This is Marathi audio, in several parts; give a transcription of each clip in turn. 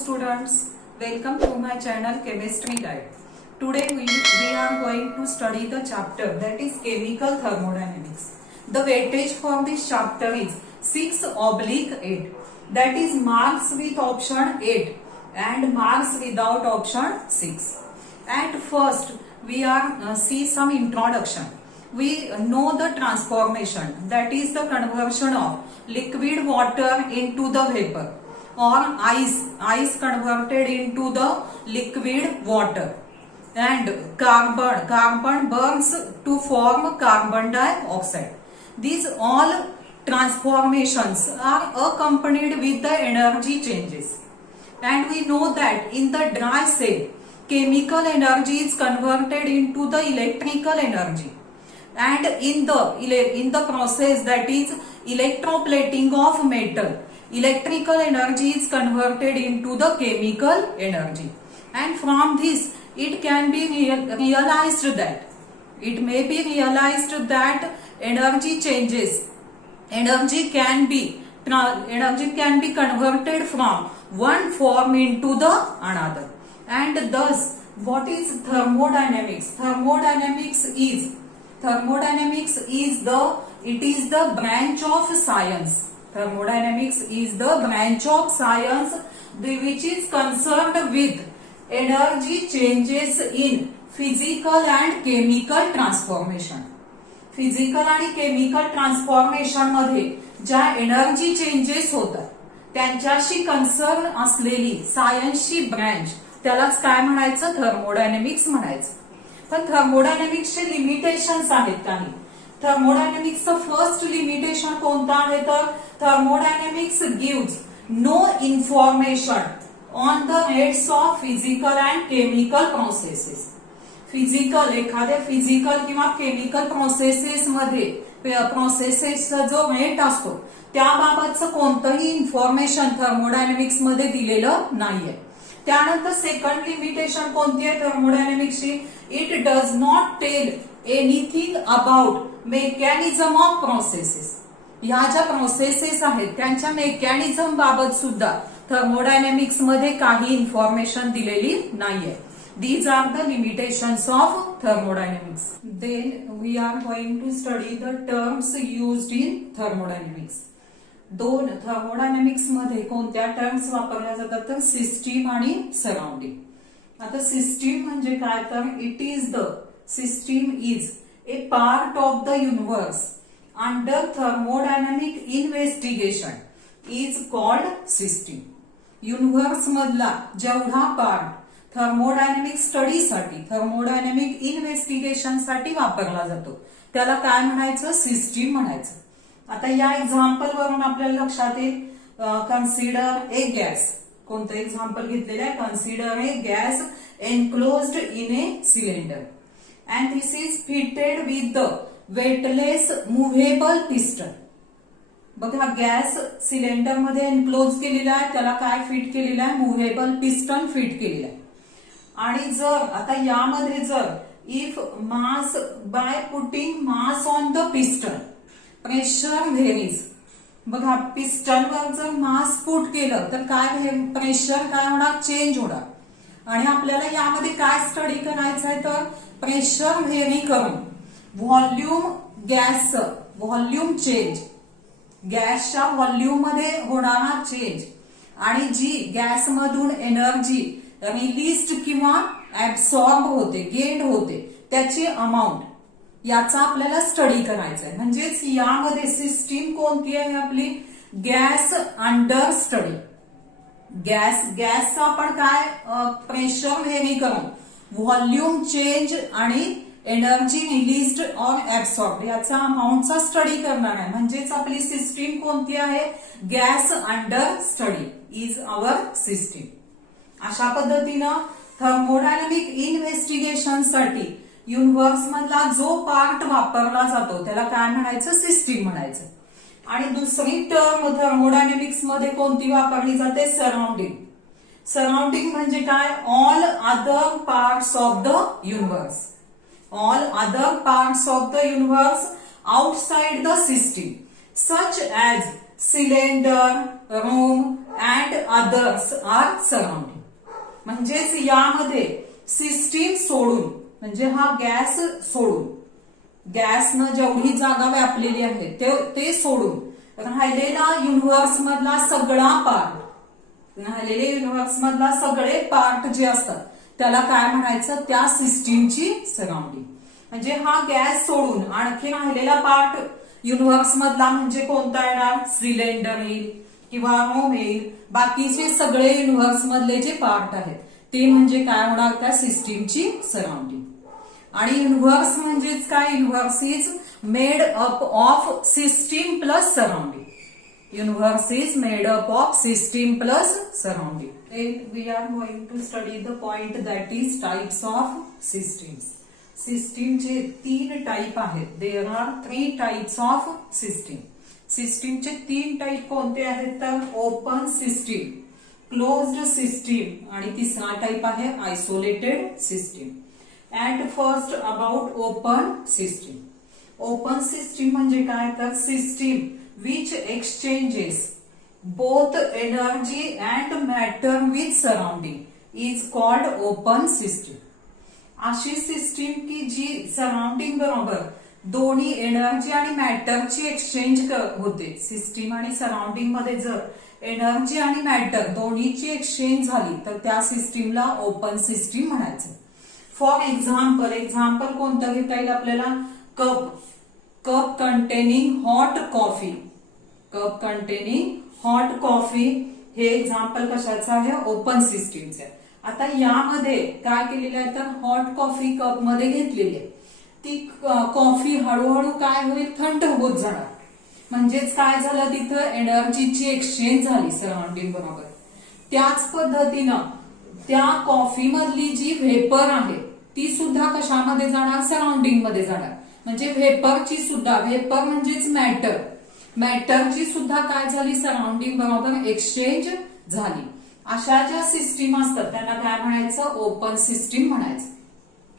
students, welcome to my channel Chemistry Guide. Today we are going to study the chapter that is Chemical Thermodynamics. The weightage for this chapter is 6/8, that is marks with option 8 and marks without option 6. At first we are see some introduction. We know the transformation, that is the conversion of liquid water into the vapor, or ice converted into the liquid water, and carbon burns to form carbon dioxide. These all transformations are accompanied with the energy changes, and we know that in the dry cell chemical energy is converted into the electrical energy, and in the process, that is electroplating of metal, electrical energy is converted into the chemical energy, and from this it can be realized that energy changes, energy can be converted from one form into the another. And thus, what is thermodynamics? Thermodynamics is the branch of science. Thermodynamics is the branch of science which is concerned with energy changes in physical and chemical transformation. Physical आणि केमिकल ट्रान्सफॉर्मेशन मध्ये ज्या एनर्जी चेंजेस होतात त्यांच्याशी कन्सर्न असलेली सायन्सची ब्रँच, त्यालाच काय म्हणायचं? थर्मोडायनेमिक्स म्हणायचं. पण थर्मोडायनेमिक्सचे लिमिटेशन्स आहेत काही. थर्मोडायनेमिक्सचं फर्स्ट लिमिटेशन कोणतं आहे तर thermodynamics gives no information on the rates of physical and chemical processes. एखाद्या फिजिकल किंवा केमिकल प्रोसेसेस मध्ये प्रोसेसेसचा जो रेट असतो त्याबाबतचं कोणतंही इन्फॉर्मेशन थर्मोडायनेमिक्स मध्ये दिलेलं नाहीये. त्यानंतर सेकंड लिमिटेशन कोणती आहे थर्मोडायनेमिक्सची? It does not tell anything about mechanism of processes. ह्या ज्या प्रोसेसेस आहेत त्यांच्या मेकॅनिझम बाबत सुद्धा थर्मोडायनेमिक्स मध्ये काही इन्फॉर्मेशन दिलेली नाहीये. These are the limitations of thermodynamics. Then we are going to study the terms used in thermodynamics. दोन थर्मोडायनेमिक्स मध्ये कोणत्या टर्म्स वापरल्या जातात तर सिस्टीम आणि सराउंडिंग. आता सिस्टीम म्हणजे काय तर system is a part of the universe under thermodynamic investigation is called system. Universe मधला जेवढा पार्ट थर्मोडायनेमिक स्टडीसाठी, थर्मोडायनेमिक इन्व्हेस्टिगेशन साठी वापरला जातो त्याला काय म्हणायचं? सिस्टीम म्हणायचं. आता या एक्झाम्पल वरून आपल्याला लक्षात येईल. Consider a gas. कोणतं एक्झाम्पल घेतलेलं आहे? Consider a gas enclosed in a cylinder and this is fitted with the weightless movable piston. बघा, गॅस सिलेंडर मध्ये एनक्लोज केलेला आहे, त्याला काय फिट केलेलं आहे? मुव्हेबल पिस्टन फिट केलेलं आहे. आणि जर आता यामध्ये जर if mass by putting mass on the piston pressure varies. बघा, पिस्टनवर जर मास पुट केलं तर काय प्रेशर काय होणार? चेंज होणार. आणि आपल्याला यामध्ये काय स्टडी करायचं आहे तर प्रेशर व्हेरी करून व्हॉल्यूम चेंज, गॅसच्या व्हॉल्यूम मध्ये होणारा चेंज आणि जी गॅसमधून एनर्जी रिलीज्ड किंवा ऍब्सॉर्ब होते, गेन होते, त्याची अमाऊंट, याचा आपल्याला स्टडी करायचा आहे. म्हणजेच यामध्ये सिस्टीम कोणती आहे आपली? Gas under study. गॅसचा आपण काय प्रेशर व्हेरी करून व्हॉल्यूम चेंज आणि एनर्जी रिलीज्ड ऑर ऍब्सॉर्ब याचा अमाऊंटचा स्टडी करणार आहे. म्हणजेच आपली सिस्टीम कोणती आहे? Gas under study is our system. अशा पद्धतीनं थर्मोडायनामिक इन्व्हेस्टिगेशन साठी युनिवर्स मधला जो पार्ट वापरला जातो त्याला काय म्हणायचं? सिस्टीम म्हणायचं. आणि दुसरी टर्म थर्मोडायनामिक्स मध्ये कोणती वापरली जाते? सराउंडिंग. सराउंडिंग म्हणजे काय? All other parts of the universe. All other parts of the universe outside the system, such as cylinder, room and others are surrounding. म्हणजेच यामध्ये सिस्टीम सोडून, म्हणजे हा गॅस सोडून, गॅसनं जेवढी जागा व्यापलेली आहे ते सोडून राहिलेला युनिव्हर्स मधला सगळा पार्ट, राहिलेले युनिव्हर्स मधला सगळे पार्ट जे असतात त्याला काय म्हणायचं, त्या सिस्टीमची सराउंडिंग. म्हणजे हा गॅस सोडून आणखी राहिलेला पार्ट युनिव्हर्स मधला म्हणजे कोणता येणार, सिलेंडर येईल किंवा रोम येईल. बाकीचे सगळे युनिव्हर्स मधले जे पार्ट आहेत ते म्हणजे काय होणार, त्या सिस्टीमची सराउंडिंग. आणि युनिव्हर्स म्हणजेच काय, universe is made up of system plus surrounding. Universe is made up of system plus surrounding. Then we are going to study the point that is types of systems. System चे 3 टाइप आहेत. There are 3 types of system. System चे 3 टाइप कोणते आहेत तर ओपन सिस्टीम, क्लोज्ड सिस्टीम आणि तिसरा टाइप आहे isolated system. And first about open system. Open system म्हणजे काय तर system which exchanges both energy and matter with surrounding is called open system. अशी सिस्टीम की जी सराउंडिंग बरोबर दोन्ही एनर्जी आणि मॅटरची एक्सचेंज होते. सिस्टीम आणि सराउंडिंग मध्ये जर एनर्जी आणि मॅटर दोन्हीची एक्सचेंज झाली तर त्या सिस्टीमला ओपन सिस्टीम म्हणायचं. फॉर एक्झाम्पल कोणतं घेता येईल आपल्याला, cup containing hot coffee. Cup containing hot coffee हे एक्झाम्पल कशाचं आहे, ओपन सिस्टीमचं. आता यामध्ये काय केलेलं आहे तर हॉट कॉफी कप मध्ये घेतलेली आहे. ती कॉफी हळूहळू काय होईल, थंड होत जाणार. म्हणजेच काय झालं, तिथं एनर्जीची एक्सचेंज झाली सराउंडिंग बरोबर. त्याच पद्धतीनं त्या कॉफी मधली जी व्हेपर आहे ती सुद्धा कशामध्ये जाणार, सराउंडिंग मध्ये जाणार. म्हणजे व्हेपरची सुद्धा, व्हेपर म्हणजेच मॅटरची सुद्धा काय झाली, सराउंडिंग बरोबर एक्सचेंज झाली. अशा ज्या सिस्टीम असतात त्यांना काय म्हणायचं, ओपन सिस्टीम म्हणायचं.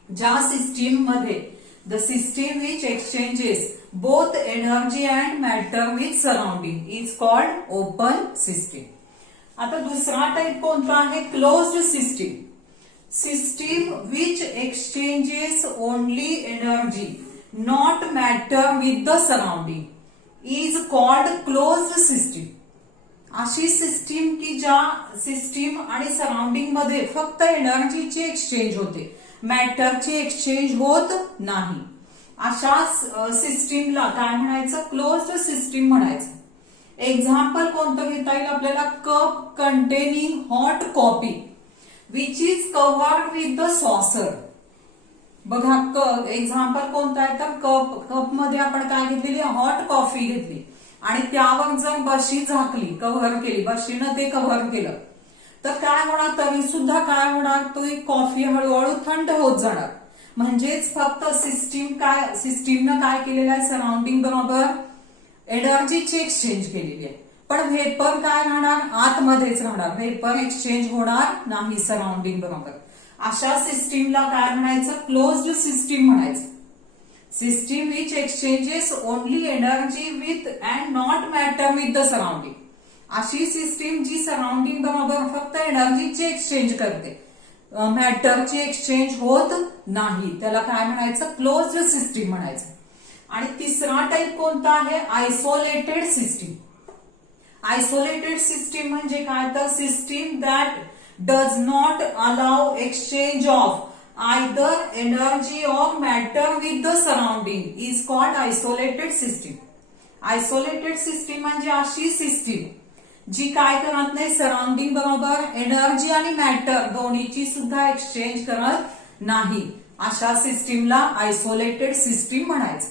ज्या सिस्टीम मध्ये the system which exchanges both energy and matter with surrounding is called open system. आता दुसरा टाइप कोणता आहे, closed system. System which exchanges only energy not matter with the surrounding is called closed system. अशी सिस्टीम की ज्या सिस्टीम आणि सराउंडिंग मध्ये फक्त एनर्जीची एक्सचेंज होते, मॅटरची एक्सचेंज होत नाही, अशा सिस्टीमला काय म्हणायचं, क्लोज्ड सिस्टीम म्हणायचं. एक्झाम्पल कोणतं घेता येईल आपल्याला, cup containing hot coffee which is covered with the saucer. बघा एक्झाम्पल कोणतं आहे तर कप मध्ये आपण काय घेतलेली, हॉट कॉफी घेतली आणि त्यावर जर बशी झाकली, कव्हर केली, बशीनं ते कव्हर केलं तर काय होणार, तरी सुद्धा काय होणार, तो कॉफी हळूहळू थंड होत जाणार. म्हणजेच फक्त सिस्टीमनं काय केलेलं आहे, सराउंडिंग बरोबर एनर्जीची एक्सचेंज केलेली आहे. पण व्हेपर काय राहणार, आतमध्येच राहणार, व्हेपर एक्सचेंज होणार नाही सराउंडिंग बरोबर. अशा सिस्टीमला काय म्हणायचं, क्लोज्ड सिस्टीम म्हणायचं. System which exchanges only energy with and not matter with the surrounding. अशी सिस्टीम जी सराउंडिंग बरोबर फक्त एनर्जीची एक्सचेंज करते, मॅटरची एक्सचेंज होत नाही, त्याला काय म्हणायचं, क्लोज्ड सिस्टीम म्हणायचं. आणि तिसरा टाइप कोणता आहे, आयसोलेटेड सिस्टीम. आयसोलेटेड सिस्टीम म्हणजे काय तर system that does not allow exchange of either energy or matter with the surrounding is called isolated system. Isolated system म्हणजे अशी सिस्टीम जी काय करत नाही, सराउंडिंग बरोबर एनर्जी आणि मॅटर दोन्हीची सुद्धा एक्सचेंज करत नाही, अशा सिस्टीमला आयसोलेटेड सिस्टीम म्हणायचं.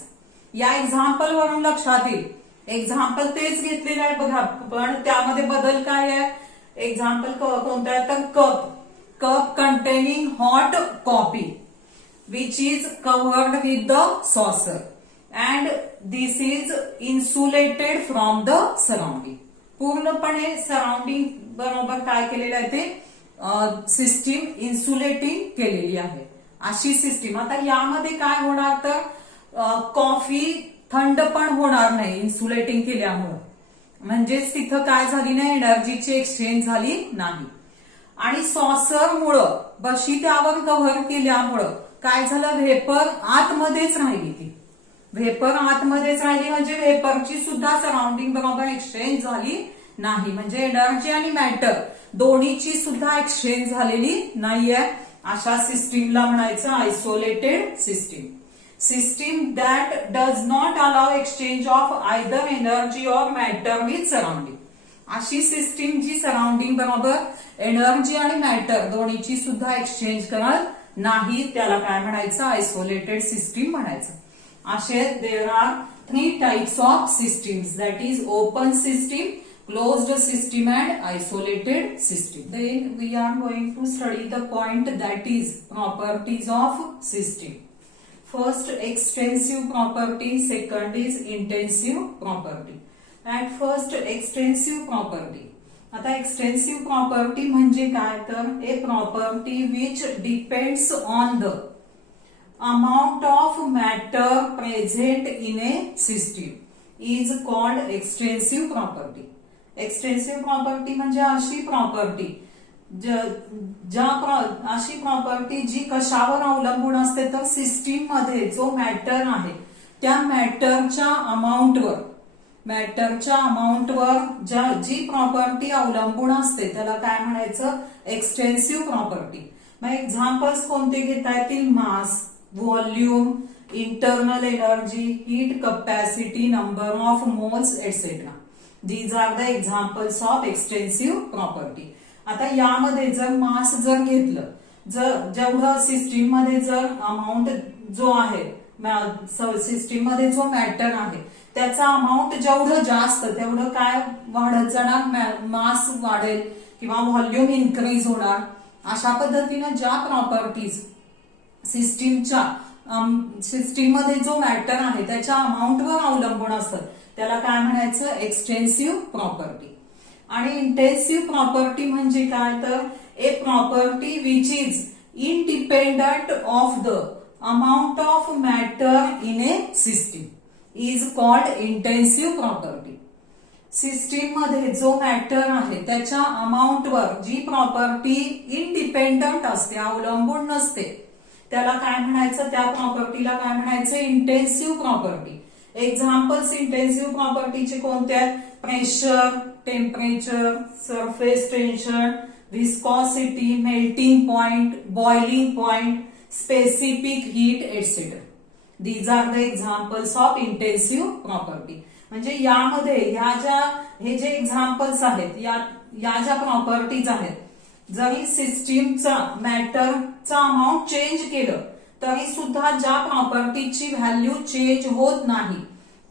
या एक्झाम्पल वरून लक्षात येईल, एक्झाम्पल तेच घेतलेलं आहे बघा, पण त्यामध्ये बदल काय आहे. एक्झाम्पल कोणतं आहे तर cup containing hot coffee which is covered with the saucer and this is insulated from the surrounding. पूर्णपणे सराउंडिंग बरोबर काय केलेलं आहे ते सिस्टीम इन्सुलेटिंग केलेली आहे, अशी सिस्टीम. आता यामध्ये काय होणार तर कॉफी थंड पण होणार नाही इन्सुलेटिंग केल्यामुळे, म्हणजेच तिथं काय झाली नाही, एनर्जीची एक्सचेंज झाली नाही. आणि सॉसरमुळं, बशी त्यावर कव्हर केल्यामुळं काय झालं, व्हेपर आतमध्येच राहिली. ती व्हेपर आतमध्येच राहिली म्हणजे व्हेपरची सुद्धा सराउंडिंग बरोबर एक्सचेंज झाली नाही. म्हणजे एनर्जी आणि मॅटर दोन्हीची सुद्धा एक्सचेंज झालेली नाहीये. अशा सिस्टीमला म्हणायचं isolated system. System that does not allow exchange of either energy or matter with surrounding. अशी सिस्टीम जी सराउंडिंग बरोबर एनर्जी आणि मॅटर दोन्हीची सुद्धा एक्सचेंज करत नाही, त्याला काय म्हणायचं, आयसोलेटेड सिस्टीम म्हणायचं. असे there are 3 types of systems, that is open system, closed system and isolated system. Then we are going to study the point that is properties of system. First, extensive property, second is intensive property. At first, extensive property. आता extensive property म्हणजे काय, तर a property which depends on the amount of matter present in a system is called extensive property. Extensive property म्हणजे अशी प्रॉपर्टी अशी प्रॉपर्टी जी कशावर अवलंबून असते, तर सिस्टीम मध्ये जो मॅटर आहे त्या मॅटरच्या अमाऊंटवर जी प्रॉपर्टी अवलंबून असते त्याला काय म्हणायचं, एक्सटेन्सिव्ह प्रॉपर्टी. मग एक्झाम्पल्स कोणते घेता येतील, mass, volume, internal energy, heat capacity, number of moles etcetera. These are the examples of extensive property. आता यामध्ये जर मास जर घेतलं, जेवढं सिस्टीम मध्ये जर अमाऊंट जो आहे, सिस्टीम मध्ये जो मॅटर आहे त्याचा अमाऊंट जेवढं जास्त तेवढं काय वाढत जाणार, मास वाढेल किंवा व्हॉल्यूम इन्क्रीज होणार. अशा पद्धतीनं ज्या प्रॉपर्टीज सिस्टीम मध्ये जो मॅटर आहे त्याच्या अमाऊंटवर अवलंबून असतात त्याला काय म्हणायचं, एक्सटेन्सिव्ह प्रॉपर्टी. आणि इंटेन्सिव्ह प्रॉपर्टी म्हणजे काय, तर a property which is independent of the amount of matter in a system is called intensive property. System मध्ये जो मॅटर आहे त्याच्या अमाऊंटवर जी प्रॉपर्टी इंडिपेंडंट असते, अवलंबून नसते, त्याला काय म्हणायचं, त्या प्रॉपर्टीला काय म्हणायचं, इंटेन्सिव्ह प्रॉपर्टी. एक्झाम्पल्स इंटेन्सिव्ह प्रॉपर्टीचे कोणते आहेत, pressure, temperature, surface tension, viscosity, melting point, boiling point, specific heat etcetera. These are the examples of intensive property. म्हणजे यामध्ये हे जे एक्झाम्पल्स आहेत, या ज्या प्रॉपर्टीज आहेत, जरी सिस्टीमचा मॅटरचा अमाऊंट चेंज केलं तरी सुद्धा ज्या प्रॉपर्टीची व्हॅल्यू चेंज होत नाही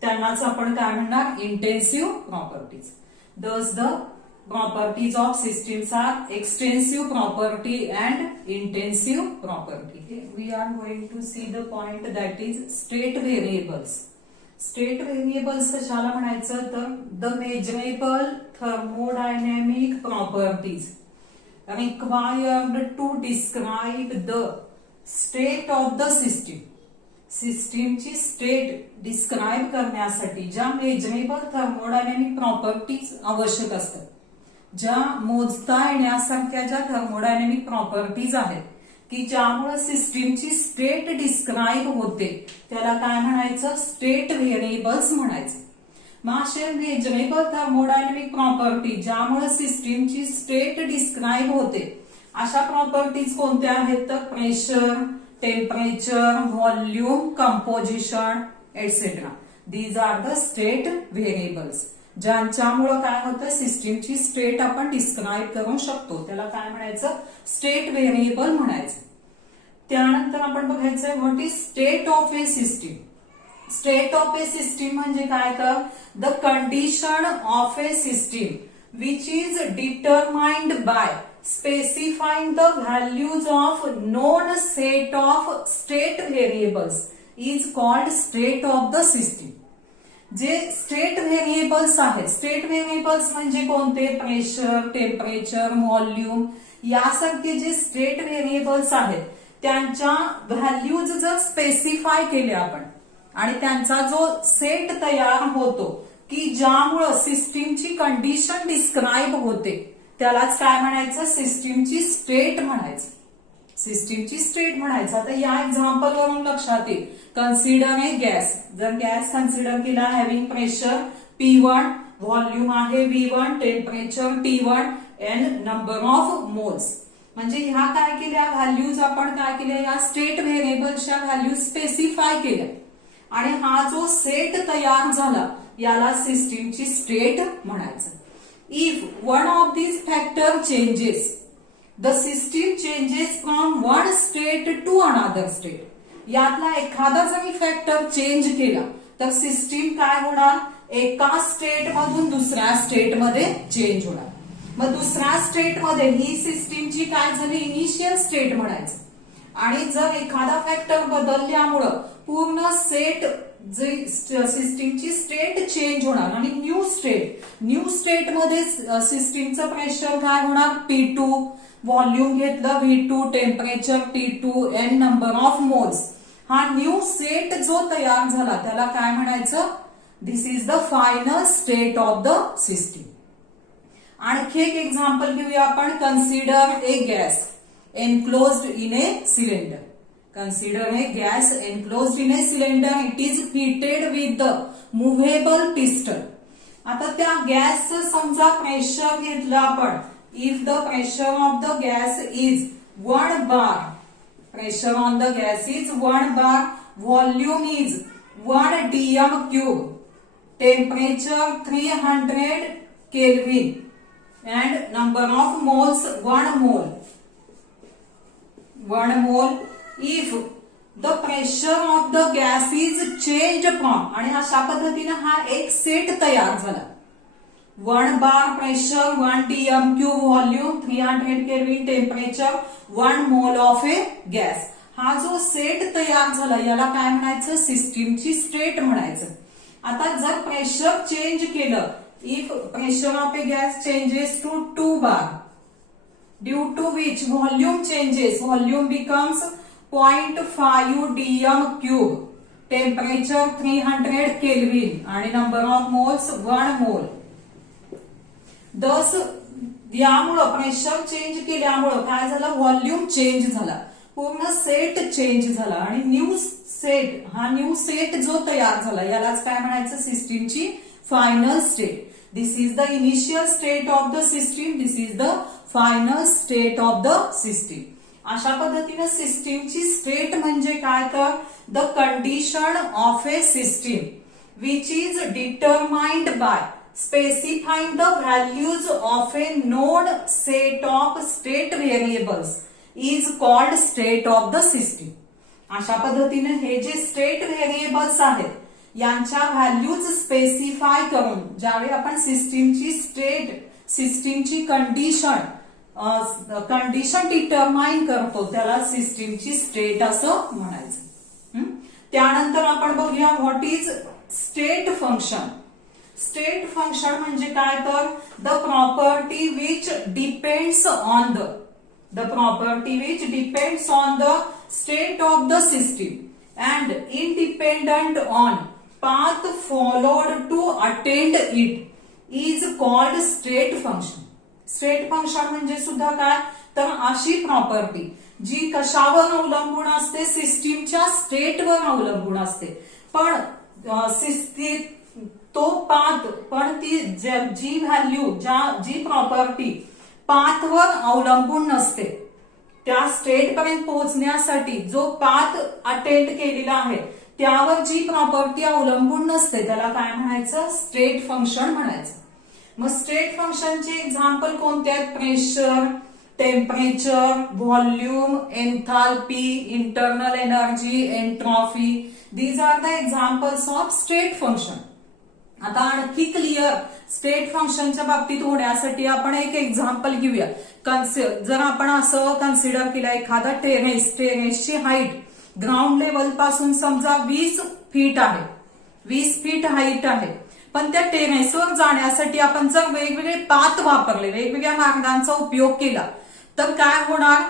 त्यांनाच आपण काय म्हणणार, intensive properties. Thus the properties of systems are extensive property and intensive property. We are going to see the point that is state variables. State variables कशाला म्हणायचं, तर the measurable thermodynamic properties required to describe the state of the system. सिस्टीमची स्टेट डिस्क्राईब करण्यासाठी ज्या मेजरेबल थर्मोडायनॅमिक प्रॉपर्टीज आवश्यक असतात, ज्या मोजता येण्यासारख्या ज्या थर्मोडायनॅमिक प्रॉपर्टीज आहेत की ज्यामुळे सिस्टीमची स्टेट डिस्क्राईब होते, त्याला काय म्हणायचं, स्टेट व्हेरिएबल्स म्हणायचं. मग असे मेजरेबल थर्मोडायनॅमिक प्रॉपर्टी ज्यामुळे सिस्टीमची स्टेट डिस्क्राईब होते अशा प्रॉपर्टीज कोणत्या आहेत, तर pressure, temperature, volume, composition etcetera. These are the state variables ज्यांच्यामुळे काय होतं, सिस्टीमची स्टेट आपण डिस्क्राईब करू शकतो, त्याला काय म्हणायचं, स्टेट व्हेरिएबल म्हणायचं. त्यानंतर आपण बघायचंय what is state of a system. State of a system म्हणजे काय, तर the condition of a system which is determined by specifying the values of known set of state variables is called state of the system. जे स्टेट व्हेरिएबल्स आहेत, स्टेट व्हेरिएबल्स म्हणजे कोणते, प्रेशर, टेम्परेचर, व्हॉल्यूम यासारखे जे स्टेट व्हेरिएबल्स आहेत त्यांच्या व्हॅल्यूज जर स्पेसिफाय केल्या आपण आणि त्यांचा जो सेट तयार होतो की ज्यामुळं सिस्टीमची कंडिशन डिस्क्राईब होते त्यालाच काय म्हणायचं, सिस्टीमची स्टेट म्हणायचं. सिस्टीमची स्टेट म्हणायचं. आता या एक्झाम्पल वरून लक्षात येईल. Consider a gas. जर गॅस कन्सिडर केला हॅव्हिंग प्रेशर P1, व्हॉल्यूम आहे V1, temperature T1 and number of moles. म्हणजे ह्या काय केल्या व्हॅल्यूज आपण काय केल्या, या स्टेट व्हेरिएबल्सच्या व्हॅल्यू स्पेसिफाय केल्या आणि हा जो सेट तयार झाला याला सिस्टीमची स्टेट म्हणायचं. If one of these factor changes, the system changes from one state to another state. यातला एखादा जरी फॅक्टर चेंज केला तर सिस्टीम काय होणार, एका स्टेट मधून दुसऱ्या स्टेट मध्ये चेंज होणार. मग दुसऱ्या स्टेट मध्ये ही सिस्टीमची काय झाली, इनिशियल स्टेट म्हणायचं. आणि जर एखादा फॅक्टर बदलल्यामुळं पूर्ण सेट सिस्टीमची स्टेट चेंज होणार आणि न्यू स्टेट मध्ये सिस्टीमचं प्रेशर काय होणार P2, व्हॉल्यूम घेतलं V2, temperature T2 and number of moles. हा न्यू सेट जो तयार झाला त्याला काय म्हणायचं, this is the final state of the system. आणखी एक एक्झाम्पल घेऊया आपण. Consider a gas enclosed in a cylinder. Consider a gas enclosed in a cylinder. It is heated with the movable piston. आता त्या गॅसचं समजा प्रेशर घेतलं आपण. If the pressure of the gas is 1 bar, pressure on the gas is 1 bar, volume is 1 dm cube, temperature 300 Kelvin, and number of moles 1 mole. 1 mole. If the pressure of the gas is changed from, आणि अशा पद्धतीने हा एक सेट तयार झाला. 1 bar pressure, 1 dm cube volume, 300 Kelvin temperature, 1 mole of a gas. हा जो सेट तयार झाला याला काय म्हणायचं, सिस्टीमची स्टेट म्हणायचं. आता जर प्रेशर चेंज केलं, if pressure of a gas changes to 2 bar, due to which volume changes, volume becomes 0.5 dm cube, temperature 300 Kelvin आणि number of moles 1 mole. Thus यामुळं प्रेशर चेंज केल्यामुळं काय झालं, व्हॉल्यूम चेंज झाला, पूर्ण सेट चेंज झाला आणि न्यू सेट जो तयार झाला यालाच काय म्हणायचं, सिस्टीमची final state. This is the initial state of the system, this is the final state of the system. अशा पद्धतीने सिस्टीमची स्टेट म्हणजे काय, तर the condition of a system which is determined by specifying the values of a known set of state variables is called state of the system. अशा पद्धतीने हे जे स्टेट व्हेरिएबल्स आहेत यांच्या व्हॅल्यूज स्पेसिफाय करून ज्यावेळी आपण सिस्टीमची स्टेट, सिस्टीमची कंडिशन डिटरमाइन करतो त्याला सिस्टीमची स्टेट असं म्हणायचं. त्यानंतर आपण बघूया what is state function. State function म्हणजे काय, तर the property which depends on the state of the system and independent on path followed to attend it is called state function. State function म्हणजे सुद्धा काय, तर अशी प्रॉपर्टी जी कशावर अवलंबून असते, सिस्टीमच्या स्टेटवर अवलंबून असते, पण तो पाथ, पण ती जी व्हॅल्यू, जी प्रॉपर्टी पाथवर अवलंबून नसते, त्या स्टेट पर्यंत पोहोचण्यासाठी जो पाथ अटेंड केलेला आहे त्यावर जी प्रॉपर्टी अवलंबून नसते त्याला काय म्हणायचं, स्टेट फंक्शन म्हणायचं. मग स्टेट फंक्शनचे एक्झाम्पल कोणते आहेत, pressure, temperature, volume, enthalpy, internal energy, entropy. These are the examples of state function. आता आणखी क्लिअर स्टेट फंक्शनच्या बाबतीत होण्यासाठी आपण एक एक्झाम्पल घेऊया. जर आपण असं कन्सिडर केलं, एखादा टेरेसची हाईट ग्राउंड लेवल पासून समजा 20 फीट आहे, 20 फीट हाईट आहे, पण त्या टेरेसवर जाण्यासाठी आपण जर वेगवेगळे पाथ वापरले, वेगवेगळ्या मार्गांचा उपयोग केला तर काय होणार,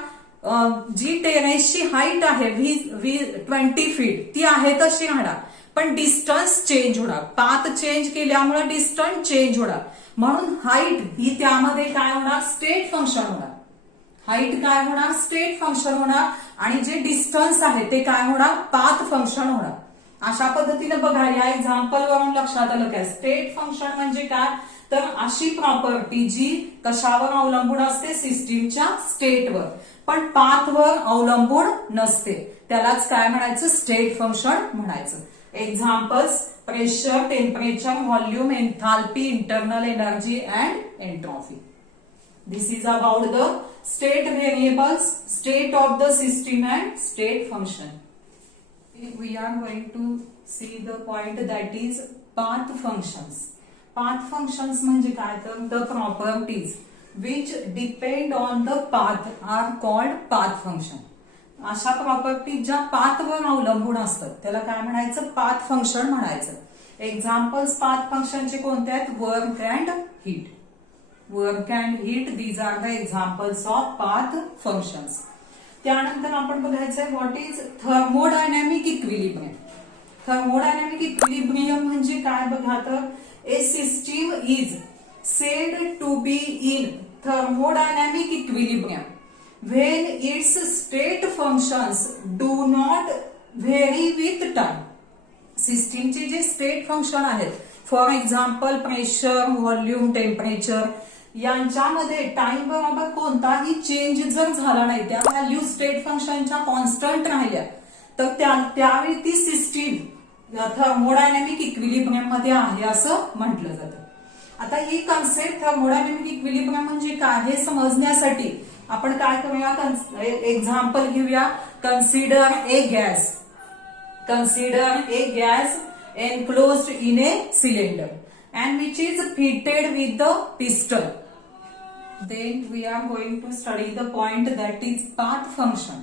जी टेरेसची हाईट आहे 20 फीट ती आहे तशी राहणार, पण डिस्टन्स चेंज होणार, पाथ चेंज केल्यामुळे डिस्टन्स चेंज होणार, म्हणून हाईट ही त्यामध्ये काय होणार, स्टेट फंक्शन होणार. हाईट काय होणार, स्टेट फंक्शन होणार, आणि जे डिस्टन्स आहे ते काय होणार, पाथ फंक्शन होणार. अशा पद्धतीने बघा, या एक्झाम्पल वरून लक्षात आलं काय, स्टेट फंक्शन म्हणजे काय, तर अशी प्रॉपर्टी जी कशावर अवलंबून असते, सिस्टीमच्या स्टेटवर, पण पाथवर अवलंबून नसते, त्यालाच काय म्हणायचं, स्टेट फंक्शन म्हणायचं. Examples, pressure, temperature, volume, enthalpy, internal energy and entropy. This is about the state variables, state of the system and state function. We are going to see the point that is path functions. Path functions म्हणजे काय, तर the properties which depend on the path are called path function. अशा प्रॉपर्टी ज्या पाथवर अवलंबून असतात त्याला काय म्हणायचं, पाथ फंक्शन म्हणायचं. एक्झाम्पल्स पाथ फंक्शनचे कोणते आहेत, work and heat. Work and heat, these are the examples of path functions. त्यानंतर आपण बघायचंय what is thermodynamic equilibrium. Thermodynamic equilibrium म्हणजे काय बघा, तर a system is said to be in thermodynamic equilibrium when its state functions do not vary with time. सिस्टीमचे जे स्टेट फंक्शन आहेत, for example pressure, volume, temperature, यांच्यामध्ये टाइम बरोबर कोणताही चेंज जर झाला नाही, त्या व्हॅल्यू स्टेट फंक्शनच्या कॉन्स्टंट राहिल्या, तर त्यावेळी ती सिस्टीम थर्मोडायनॅमिक इक्विलिब्रियम मध्ये आहे असं म्हटलं जातं. आता ही कन्सेप्ट थर्मोडायनॅमिक इक्विलिब्रियम म्हणजे काय हे समजण्यासाठी आपण काय करूया, एक्झाम्पल घेऊया. Consider a gas. Consider a gas enclosed in a cylinder and which is fitted with the piston. Then we are going to study the point that is path function.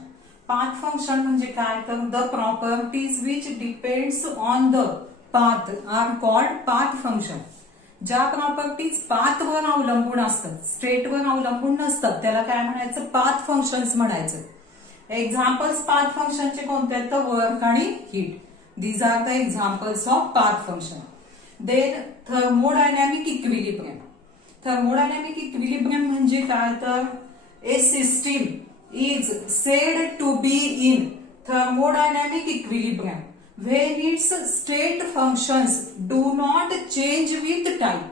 Path function म्हणजे काय, तर the properties which depends on the path are called path function. ज्या प्रॉपर्टीज पाथवर अवलंबून असतात, स्टेटवर अवलंबून नसतात, त्याला काय म्हणायचं, पाथ फंक्शन्स म्हणायचं. एक्झाम्पल्स पाथ फंक्शनचे कोणते आहेत, तर वर्क आणि heat. These are the examples of path function. Then thermodynamic equilibrium. Thermodynamic equilibrium म्हणजे काय, तर a system is said to be in thermodynamic equilibrium when its state functions do not change with time.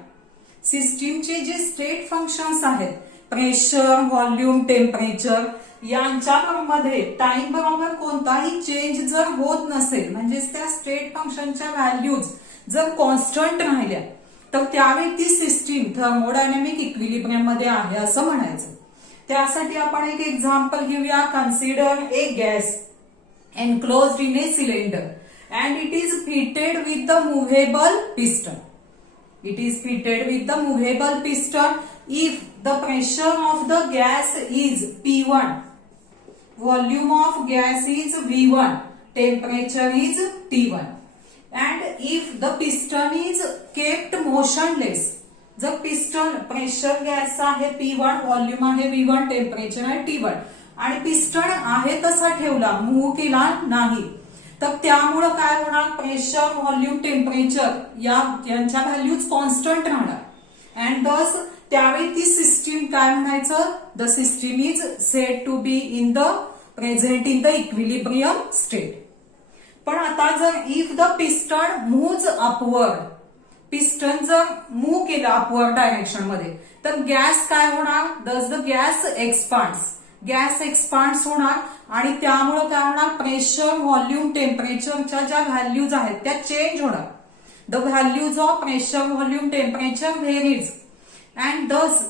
सिस्टीमचे जे स्टेट फंक्शन्स आहेत, प्रेशर, व्हॉल्यूम, टेम्परेचर, यांच्यामध्ये टाइम बरोबर कोणताही चेंज जर होत नसेल, म्हणजेच त्या स्टेट फंक्शनच्या व्हॅल्यूज जर कॉन्स्टंट राहिल्या, तर त्यावेळी ती सिस्टीम थर्मोडायनॅमिक इक्विलिब्रियम मध्ये आहे असं म्हणायचं. त्यासाठी आपण एक एक्झाम्पल घेऊया. Consider a gas enclosed in a cylinder and it is fitted with the movable piston. It is fitted with the movable piston. If the pressure of the gas is P1, volume of gas is V1, temperature is T1, and if the piston is kept motionless, जर पिस्टन प्रेशर गॅस आहे P1, व्हॉल्यूम आहे V1, टेम्परेचर आहे T1, आणि पिस्टन आहे तसा ठेवला, मूव्ह केला नाही, तर त्यामुळं काय होणार, प्रेशर, व्हॉल्यूम, टेम्परेचर यांच्या व्हॅल्यूज कॉन्स्टंट राहणार. अँड दस त्यावेळी ती सिस्टीम काय म्हणायचं, the system is said to be in the present in the equilibrium state. पण आता जर if the piston moves upward, piston जर मूव्ह केलं अपवर्ड डायरेक्शन मध्ये, तर गॅस काय होणार, thus the gas expands, gas expands होणार, आणि त्यामुळे काय होणार, प्रेशर, व्हॉल्यूम, टेम्परेचरच्या ज्या व्हॅल्यूज आहेत त्या चेंज होणार. The values of pressure, volume, temperature varies and thus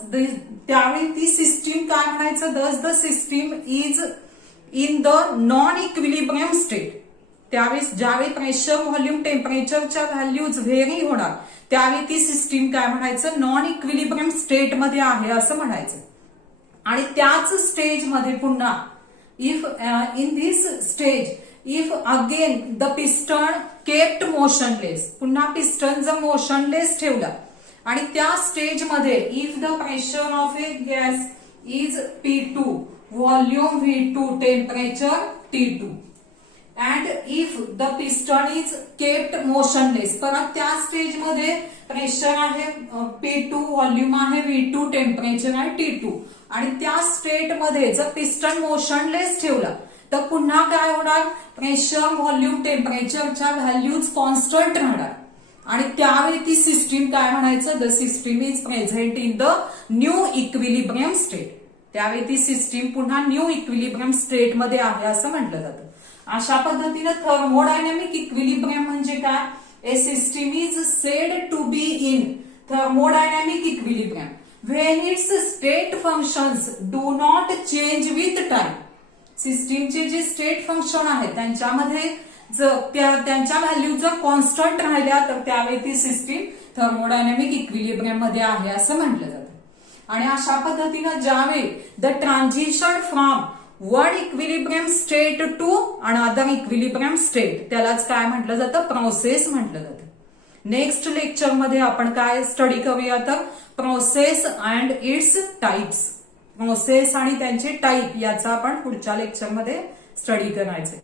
त्यावेळी ती सिस्टीम काय म्हणायचं, दस the system is in the non equilibrium state. त्यावेळी ज्यावेळी प्रेशर, व्हॉल्यूम, टेम्परेचरच्या व्हॅल्यूज व्हेरी होणार, त्यावेळी ती सिस्टीम काय म्हणायचं, नॉन इक्विलिब्रियम स्टेट मध्ये आहे असं म्हणायचं. आणि त्याच स्टेजमध्ये पुन्हा if in this stage if again the piston kept motionless, पुन्हा पिस्टन जर मोशनलेस ठेवला, आणि त्या स्टेजमध्ये if the pressure of a gas is P2, volume V2, temperature T2, and if the piston is kept motionless, परत त्या स्टेजमध्ये प्रेशर आहे P2, व्हॉल्यूम आहे V2, टेम्परेचर आहे T2, आणि त्या स्टेटमध्ये जर पिस्टन मोशनलेस ठेवला तर पुन्हा काय होणार, प्रेशर, व्हॉल्यूम, टेम्परेचरच्या व्हॅल्यूज कॉन्स्टंट राहणार, आणि त्यावेळी ती सिस्टीम काय म्हणायचं, the system is present in the new equilibrium state. त्यावेळी ती सिस्टीम पुन्हा न्यू इक्विलिब्रियम स्टेटमध्ये आहे असं म्हटलं जातं. अशा पद्धतीनं थर्मोडायनॅमिक इक्विलिब्रियम म्हणजे काय, a system is said to be in thermodynamic equilibrium when its state functions do not change with time. सिस्टीमचे जे स्टेट फंक्शन आहेत त्यांच्यामध्ये जर त्यांच्या व्हॅल्यू जर कॉन्स्टंट राहिल्या तर त्यावेळी ती सिस्टीम थर्मोडायनॅमिक इक्विलिब्रियम मध्ये आहे असं म्हटलं जातं. आणि अशा पद्धतीनं ज्यावेळी the transition from one equilibrium state to another equilibrium state, त्यालाच काय म्हटलं जातं, प्रोसेस म्हटलं जातं. नेक्स्ट लेक्चरमध्ये आपण काय स्टडी करूया तर process and its types. Process आणि त्यांचे टाईप याचा आपण पुढच्या लेक्चरमध्ये स्टडी करायचे.